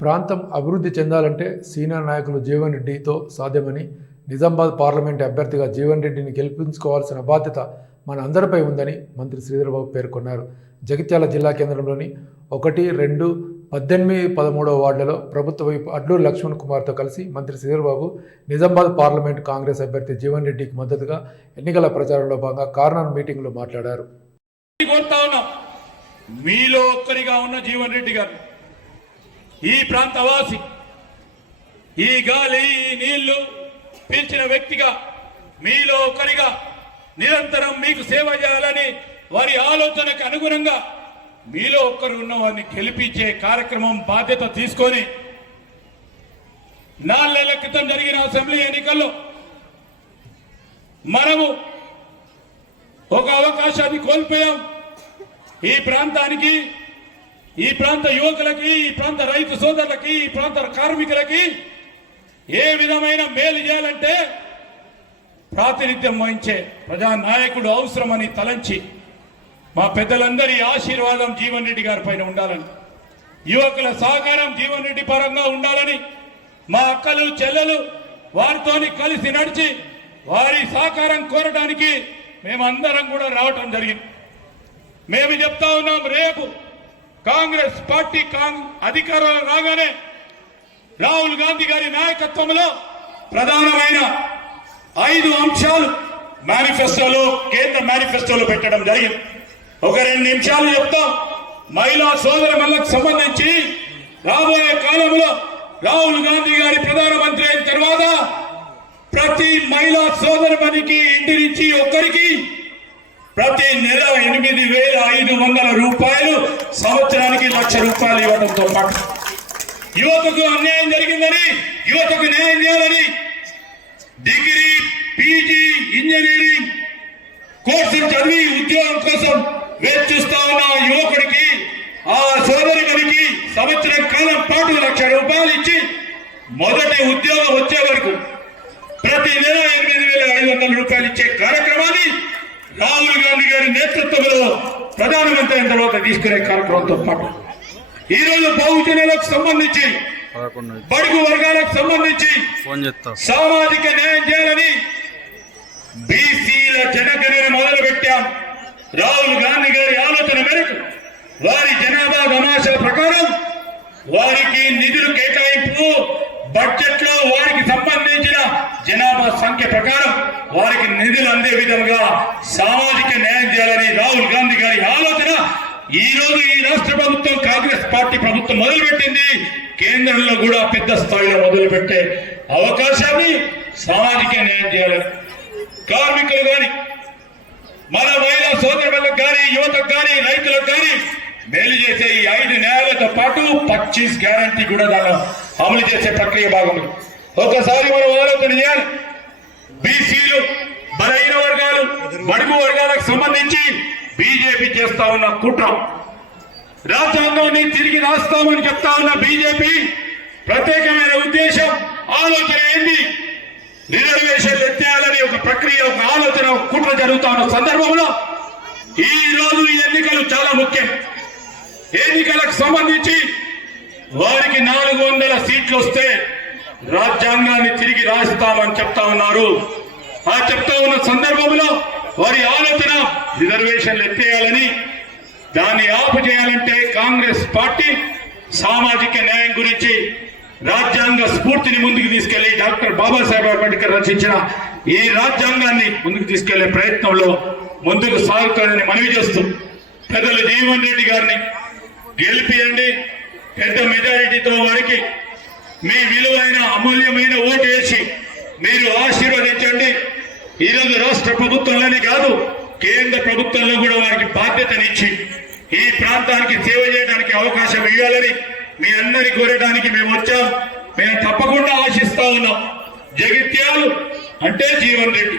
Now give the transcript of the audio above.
ప్రాంతం అభివృద్ధి చెందాలంటే సీనియర్ నాయకులు జీవన్ రెడ్డితో సాధ్యమని, నిజామాబాద్ పార్లమెంటు అభ్యర్థిగా జీవన్ రెడ్డిని గెలిపించుకోవాల్సిన బాధ్యత మన అందరిపై ఉందని మంత్రి శ్రీధర్బాబు పేర్కొన్నారు. జగిత్యాల జిల్లా కేంద్రంలోని 1, 2, 18, 13వ వార్డులలో ప్రభుత్వ వైపు అడ్లూరు లక్ష్మణ్ కుమార్తో కలిసి మంత్రి శ్రీధర్బాబు నిజామాబాద్ పార్లమెంటు కాంగ్రెస్ అభ్యర్థి జీవన్ రెడ్డికి మద్దతుగా ఎన్నికల ప్రచారంలో భాగంగా కార్నర్ మీటింగ్లో మాట్లాడారు. మీలో ఒక్కరిగా ఉన్న జీవన్ రెడ్డి గారు ఈ ప్రాంతవాసి, ఈ గాలి ఈ నీళ్లు పీల్చిన వ్యక్తిగా మీలో ఒకరిగా నిరంతరం మీకు సేవ చేయాలని వారి ఆలోచనకు అనుగుణంగా మీలో ఒక్కరు ఉన్న వారిని గెలిపించే కార్యక్రమం బాధ్యత తీసుకొని 4 నెలల క్రితం జరిగిన అసెంబ్లీ ఎన్నికల్లో మనము ఒక అవకాశాన్ని కోల్పోయాం. ఈ ప్రాంతానికి, ఈ ప్రాంత యువకులకి, ఈ ప్రాంత రైతు సోదరులకి, ఈ ప్రాంత కార్మికులకి ఏ విధమైన మేలు చేయాలంటే ప్రాతినిధ్యం వహించే ప్రజానాయకుడు అవసరమని తలంచి మా పెద్దలందరి ఆశీర్వాదం జీవన్ రెడ్డి గారి పైన ఉండాలని, యువకుల సహకారం జీవన్ రెడ్డి పరంగా ఉండాలని, మా అక్కలు చెల్లెలు వారితోని కలిసి నడిచి వారి సహకారం కోరడానికి మేమందరం కూడా రావటం జరిగింది. మేము చెప్తా ఉన్నాం, రేపు కాంగ్రెస్ పార్టీ అధికారంలో రాగానే రాహుల్ గాంధీ గారి నాయకత్వంలో ప్రధానమైన 5 అంశాలు మేనిఫెస్టోలో, కేంద్ర మేనిఫెస్టోలో పెట్టడం జరిగింది. ఒక 2 నిమిషాలు చెప్తాం. మహిళా సోదరులకు సంబంధించి రాబోయే కాలంలో రాహుల్ గాంధీ గారి ప్రధానమంత్రి అయిన తర్వాత ప్రతి మహిళా సోదరునికి ఇంటి నుంచి ఒక్కరికి ప్రతి నెల 8,500 రూపాయలు, సంవత్సరానికి 1,00,000 రూపాయలు ఇవ్వడంతో పాటు యువతకు అన్యాయం జరిగిందని, యువతకు న్యాయం చేయాలని డిగ్రీ, పీజీ, ఇంజనీరింగ్ కోర్సులు చదివి ఉద్యోగం కోసం వేచిస్తా ఉన్న యువకుడికి, ఆ సోదరునికి సంవత్సరం కాలం పాటు 1,00,000 రూపాయలు ఇచ్చి మొదటి ఉద్యోగం వచ్చే వరకు ప్రతి నెల 8,500 రూపాయలు ఇచ్చే కార్యక్రమాన్ని రాహుల్ గాంధీ గారి నేతృత్వంలో ప్రధానమంత్రి అయిన తర్వాత తీసుకునే కార్యక్రమంతో పాటు ఈరోజు బహుజనులకు సంబంధించి, బడుగు వర్గాలకు సంబంధించి సామాజిక న్యాయం చేయాలని బీసీల జనగణన మొదలు పెట్టాం. రాహుల్ గాంధీ గారి ఆలోచన మేరకు వారి జనాభా గణాంకాల ప్రకారం వారికి నిధులు కేటాయింపు, బడ్జెట్ లో వారికి సంబంధించిన జనాభా సంఖ్య ప్రకారం వారికి నిధులు అందే విధంగా సామాజిక న్యాయం చేయాలని రాహుల్ గాంధీ గారి ఆలోచన ఈ రోజు ఈ రాష్ట్ర ప్రభుత్వం, కాంగ్రెస్ పార్టీ ప్రభుత్వం మొదలుపెట్టింది. కేంద్రంలో కూడా పెద్ద స్థాయిలో మొదలుపెట్టే అవకాశాన్ని సామాజిక న్యాయం చేయాలని కార్మికులు కానీ, మన మహిళా సోదరులకు కానీ, యువతకు కానీ, రైతులకు కానీ మేలు చేసే ఈ 5 న్యాయాలతో పాటు 25 గ్యారంటీ కూడా దాన్ని అమలు చేసే ప్రక్రియ భాగం. ఒకసారి మనం ఆలోచన చేయాలి. బీసీలు, బలహీన వర్గాలు, బడుగు వర్గాలకు సంబంధించి బీజేపీ చేస్తా ఉన్న కుట్ర, రాజ్యాంగాన్ని తిరిగి రాస్తామని చెప్తా ఉన్న బీజేపీ ప్రత్యేకమైన ఉద్దేశం, ఆలోచన ఏంది? రిజర్వేషన్లు ఎత్తేయాలని ఒక ప్రక్రియ, ఒక ఆలోచన, ఒక కుట్ర జరుగుతా ఉన్న సందర్భంలో ఈ రోజు ఎన్నికలు చాలా ముఖ్యం. ఎన్నికలకు సంబంధించి వారికి 400 సీట్లు వస్తే రాజ్యాంగాన్ని తిరిగి రాస్తామని చెప్తా ఉన్నారు. ఆ చెప్తా ఉన్న సందర్భంలో వారి ఆలోచన రిజర్వేషన్లు ఎత్తేయాలని, దాన్ని ఆపు చేయాలంటే కాంగ్రెస్ పార్టీ సామాజిక న్యాయం గురించి రాజ్యాంగ స్ఫూర్తిని ముందుకు తీసుకెళ్లి డాక్టర్ బాబాసాహెబ్ అంబేద్కర్ రచించిన ఈ రాజ్యాంగాన్ని ముందుకు తీసుకెళ్లే ప్రయత్నంలో ముందుకు సాగుతారని మనవి చేస్తూ పెద్దలు జీవన్ రెడ్డి గారిని గెలిపియండి. పెద్ద మెజారిటీతో వారికి మీ విలువైన అమూల్యమైన ఓటు వేసి మీరు ఆశీర్వదించండి. ఈరోజు రాష్ట్ర ప్రభుత్వంలోనే కాదు, కేంద్ర ప్రభుత్వంలో కూడా వారికి బాధ్యతనిచ్చి ఈ ప్రాంతానికి సేవ చేయడానికి అవకాశం ఇవ్వాలని మీ అందరి కోరడానికి మేము వచ్చాం. మేము తప్పకుండా ఆశిస్తా ఉన్నాం. జగిత్యాలు అంటే జీవన్ రెడ్డి.